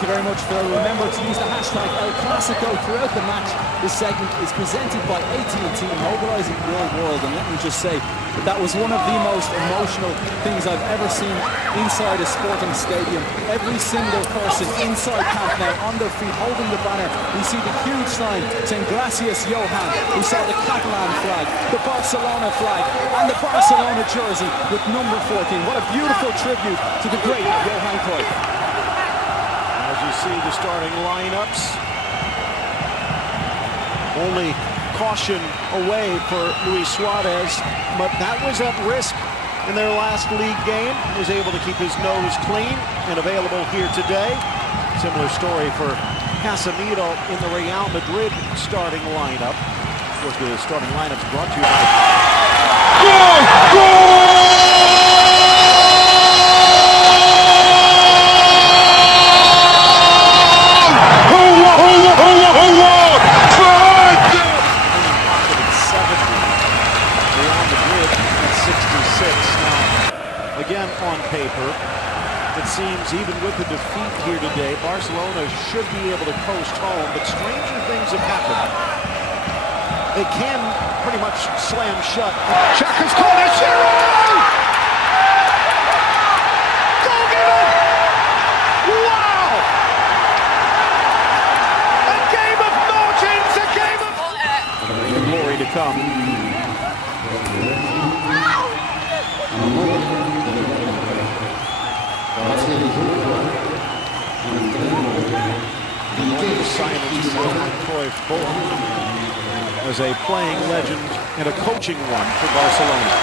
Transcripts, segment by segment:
Thank you very much, Phil. Remember to use the hashtag El Clasico throughout the match. This segment is presented by AT&T, mobilising your world. And let me just say that was one of the most emotional things I've ever seen inside a sporting stadium. Every single person inside Camp Nou on their feet, holding the banner. We see the huge sign saying Gracias Johan. We saw the Catalan flag, the Barcelona flag, and the Barcelona jersey with number 14. What a beautiful tribute to the great Johan Cruyff. As you see the starting lineups, only caution away for Luis Suarez, but that was at risk in their last league game. Was able to keep his nose clean and available here today. Similar story for Casemiro in the Real Madrid starting lineup. Of course, the starting lineup's brought to you by... Goal! Goal! Again, on paper, it seems even with the defeat here today, Barcelona should be able to coast home, but stranger things have happened. They can pretty much slam shut. Xhaka's corner, Giroud! Goal given! Wow! A game of margins, a game of... glory to come. Silence to Johan Cruyff, both as a playing legend and a coaching one for Barcelona.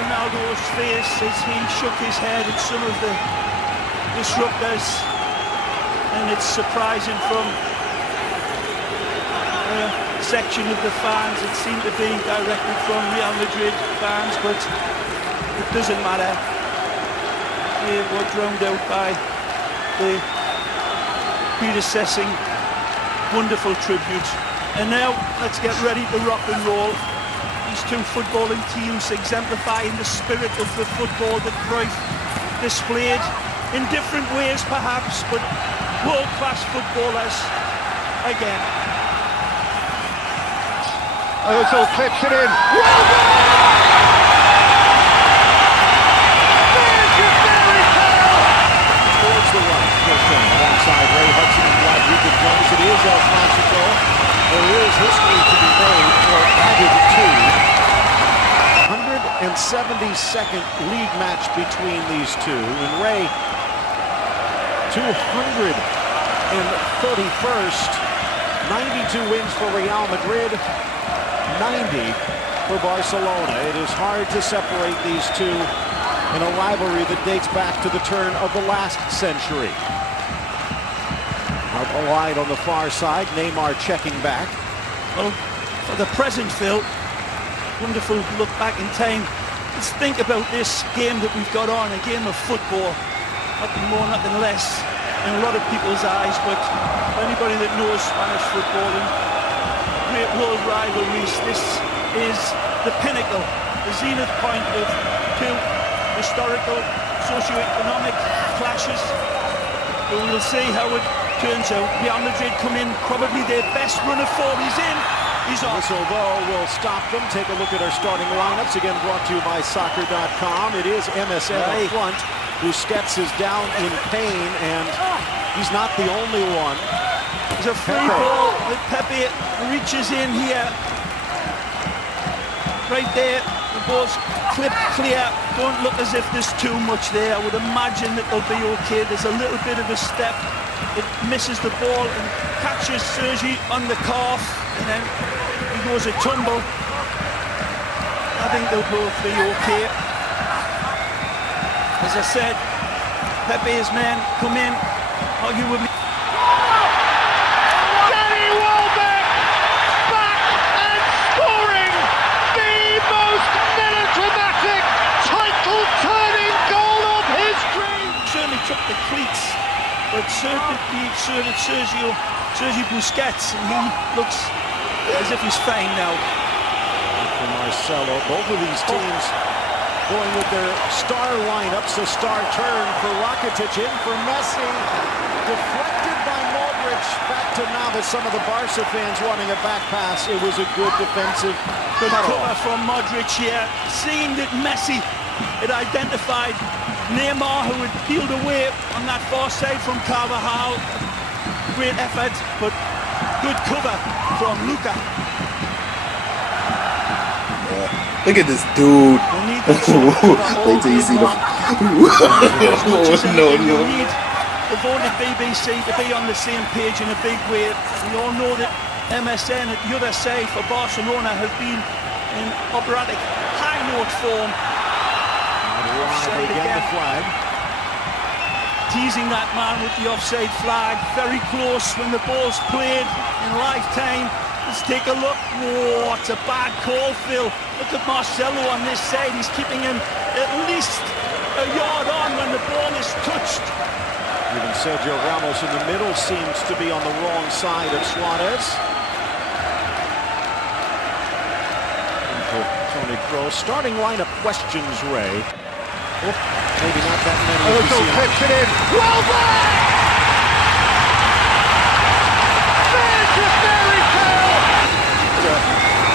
Ronaldo's face as he shook his head at some of the disruptors, and it's surprising from a section of the fans. It seemed to be directed from Real Madrid fans, but it doesn't matter. They were drowned out by the predecessing wonderful tribute. And now let's get ready to rock and roll. These two footballing teams exemplifying the spirit of the football that Cruyff displayed in different ways perhaps, but world-class footballers again. Ozil clips it in. Well done! There's your fairy tale! Towards the right, Christian, alongside Ray Hudson and Rodriguez Jones. It is El Clasico. There is history to be made or added to. 172nd league match between these two. And Ray, 231st. 92 wins for Real Madrid, 90 for Barcelona. It is hard to separate these two in a rivalry that dates back to the turn of the last century. Out wide on the far side, Neymar checking back. Well, for the present, Phil, wonderful look back in time. Let's think about this game that we've got on, a game of football. Nothing more, nothing less, in a lot of people's eyes, but anybody that knows Spanish football and great world rivalries, this is the pinnacle, the zenith point of two historical, socio-economic clashes. But we'll see how it turns out. Real Madrid come in, probably their best run of form. He's in, he's on. This, although, will stop them. Take a look at our starting lineups. Again, brought to you by soccer.com. It is MSN up front. Skits is down in pain, and he's not the only one. There's a free ball that Pepe reaches in here. Right there, the ball's clipped clear. Don't look as if there's too much there. I would imagine that they'll be okay. There's a little bit of a step. It misses the ball and catches Sergi on the calf, and then he he goes a tumble. I think they'll both be okay. As I said, Pepe's men come in, argue with me. Danny Welbeck back and scoring the most melodramatic title-turning goal of history. Certainly took the cleats, but certainly served Sergio Busquets, and he looks as if he's fine now. For Marcelo, both of these teams going with their star lineups. A star turn for Rakitic, in for Messi. Deflected by Modric. Back to Navas. Some of the Barca fans wanting a back pass. It was a good defensive Good cover from Modric here. Seeing that Messi had identified Neymar, who had peeled away on that far side from Carvajal. Great effort, but good cover from Luka. Look at this dude. Wait till you see the. No. We've wanted BBC to be on the same page in a big way. We all know that MSN at the other side for Barcelona have been in operatic high note form. Offside again, the flag. Teasing that man with the offside flag. Very close when the ball's played in lifetime. Let's take a look. Whoa, it's a bad call, Phil. Look at Marcelo on this side. He's keeping him at least a yard on when the ball is touched. Even Sergio Ramos in the middle seems to be on the wrong side of Suarez. Tony Kroos. Starting lineup questions, Ray. Oh, maybe not that many. Ozil clips it in. Welbeck! There's your fairy tale!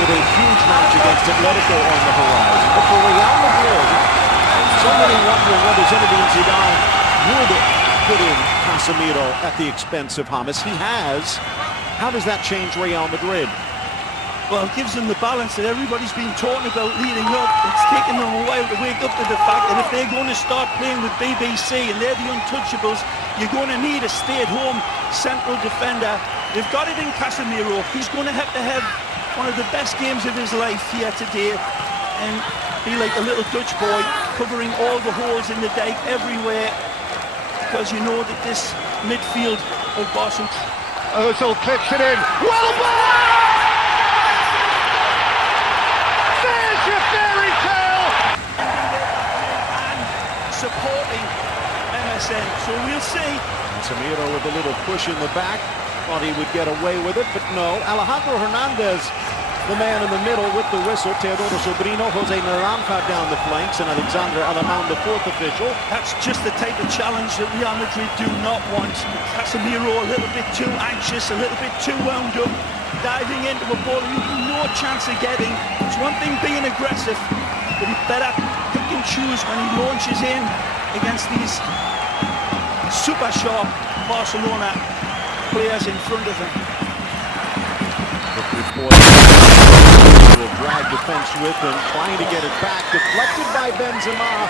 With a huge match against Atletico on the horizon. But for Real Madrid, so many wondering whether Zinedine Zidane would put in Casemiro at the expense of James. He has. How does that change Real Madrid? Well, it gives them the balance that everybody's been talking about leading up. It's taken them a while to wake up to the fact that if they're going to start playing with BBC and they're the untouchables, you're going to need a stay-at-home central defender. They've got it in Casemiro. He's going to have one of the best games of his life here today and be like a little Dutch boy covering all the holes in the dike everywhere, because you know that this midfield of Barcelona. Ozil clips it in. Welbeck! There's your fairy tale! And supporting MSN, so we'll see. Casemiro with a little push in the back. Thought he would get away with it, but no. Alejandro Hernandez, the man in the middle with the whistle. Teodoro Sobrino, Jose Naranja down the flanks, and Alexander Alemán, the fourth official. That's just the type of challenge that Real Madrid do not want. Casemiro a little bit too anxious, a little bit too wound up, diving into a ball you have no chance of getting. It's one thing being aggressive, but he better pick and choose when he launches in against these super sharp Barcelona players in front of him. Will drag defense with him, trying to get it back. Deflected by Benzema.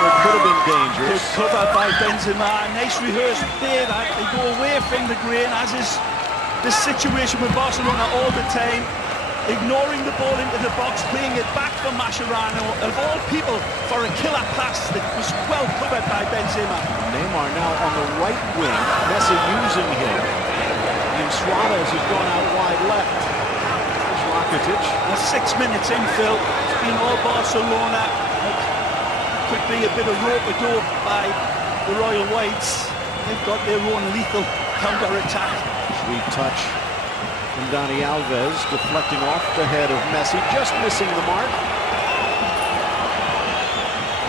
It could have been dangerous. Good cover by Benzema. Nice rehearsed play that. They go away from the grain, as is the situation with Barcelona all the time. Ignoring the ball into the box, playing it back for Mascherano. Of all people, for a killer pass that was well covered by Benzema. Neymar now on the right wing. Messi using him. And Suarez has gone out wide left. There's Rakitic. 6 minutes in, Phil. It's been all Barcelona. It could be a bit of rope-a-dope by the Royal Whites. They've got their own lethal counter-attack. Sweet touch from Dani Alves, deflecting off the head of Messi, just missing the mark.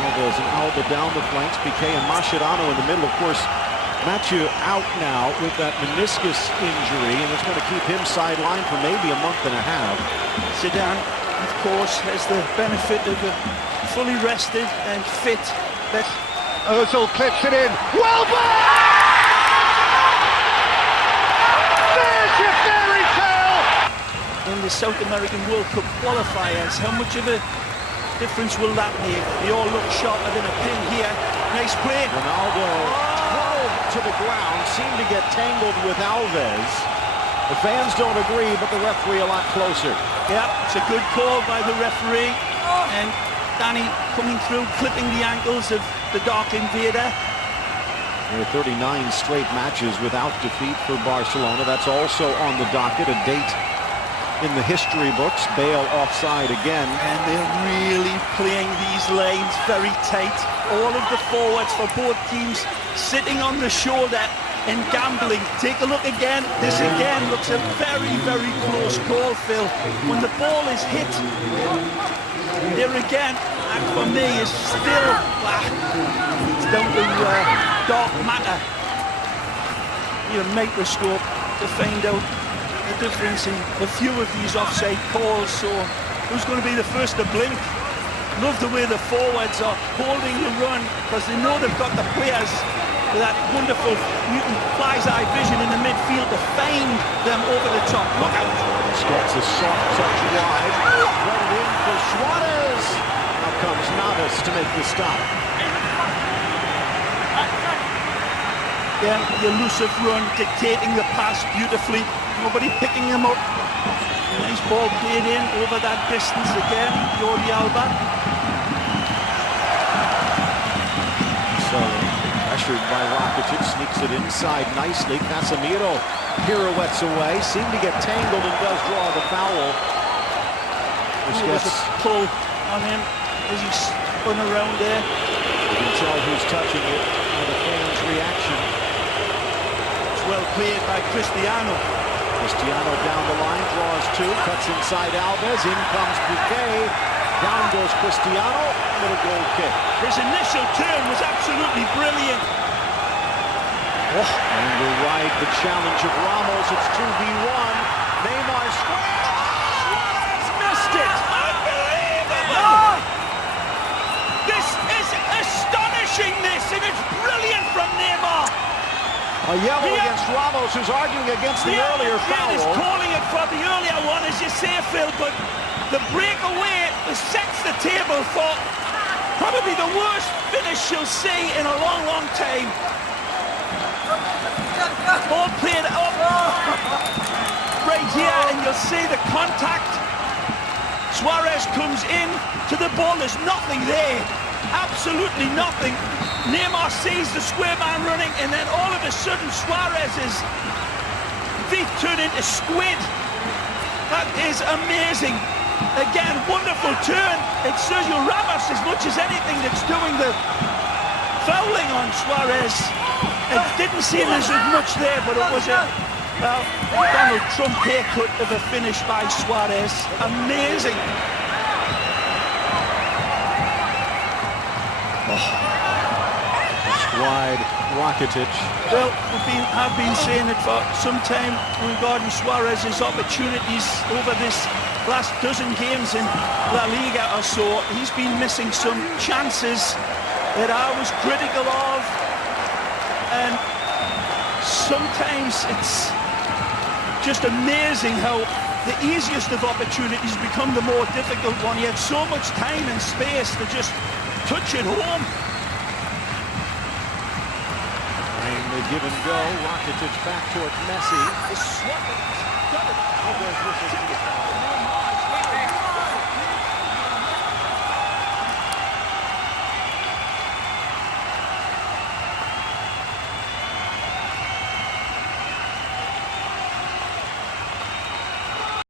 Alves and Alba down the flanks, Piqué and Mascherano in the middle. Of course, Mathieu out now with that meniscus injury, and it's going to keep him sidelined for maybe a month and a half. Zidane, of course, has the benefit of a fully rested and fit. Ozil clips it in. Welbeck! There's your fairy tale! In the South American World Cup qualifiers, how much of a difference will that make? They all look sharper than a pin here. Nice play. Ronaldo to the ground, seemed to get tangled with Alves. The fans don't agree, but the referee a lot closer. Yeah, it's a good call by the referee. And Danny coming through, clipping the ankles of the Dark Invader. There are 39 straight matches without defeat for Barcelona. That's also on the docket, a date in the history books. Bale offside again. And they're really playing these lanes very tight. All of the forwards for both teams sitting on the shoulder and gambling. Take a look again. This again looks a very, very close call, Phil. When the ball is hit, there again, and for me, is still, it's down to dark matter. Need a microscope to find out the difference in a few of these offside calls. So who's going to be the first to blink? Love the way the forwards are holding the run because they know they've got the players with that wonderful mutant fly's eye vision in the midfield to find them over the top. Look out! Gets a soft touch wide. Run it in for Suarez. Now comes Navas to make the stop. Yeah, the elusive run dictating the pass beautifully. Nobody picking him up. Nice ball played in over that distance again. Jordi Alba. So pressured by Rakitic, sneaks it inside nicely. Casemiro pirouettes away, seemed to get tangled and does draw the foul. This gets a pull on him as he spun around there. You can tell who's touching it by the fans' reaction. It's well played by Cristiano. Cristiano down the line, draws two, cuts inside Alves, in comes Piqué, down goes Cristiano, little goal kick. His initial turn was absolutely brilliant. And will ride the challenge of Ramos. It's 2v1. Neymar square. Suarez missed it. Unbelievable! This is astonishing, and it's brilliant from Neymar. A yellow against Ramos, who's arguing against the earlier foul. Is calling it for the earlier one, as you say, Phil, but the breakaway sets the table for probably the worst finish you'll see in a long, long time. Ball played up right here, and you'll see the contact. Suarez comes in to the ball. There's nothing there. Absolutely nothing. Neymar sees the square man running, and then all of a sudden Suarez's feet turn into squid. That is amazing. Again, wonderful turn. It's Sergio Ramos as much as anything that's doing the fouling on Suarez. It didn't seem as much there, but it was a Donald Trump haircut of a finish by Suarez. Amazing. Wide Rakitic. Well, I've been saying it for some time regarding Suarez's opportunities over this last dozen games in La Liga or so. He's been missing some chances that I was critical of, and sometimes it's just amazing how the easiest of opportunities become the more difficult one. He had so much time and space to just touch it home. And the give and go, Rakitic back towards Messi. Oh, there's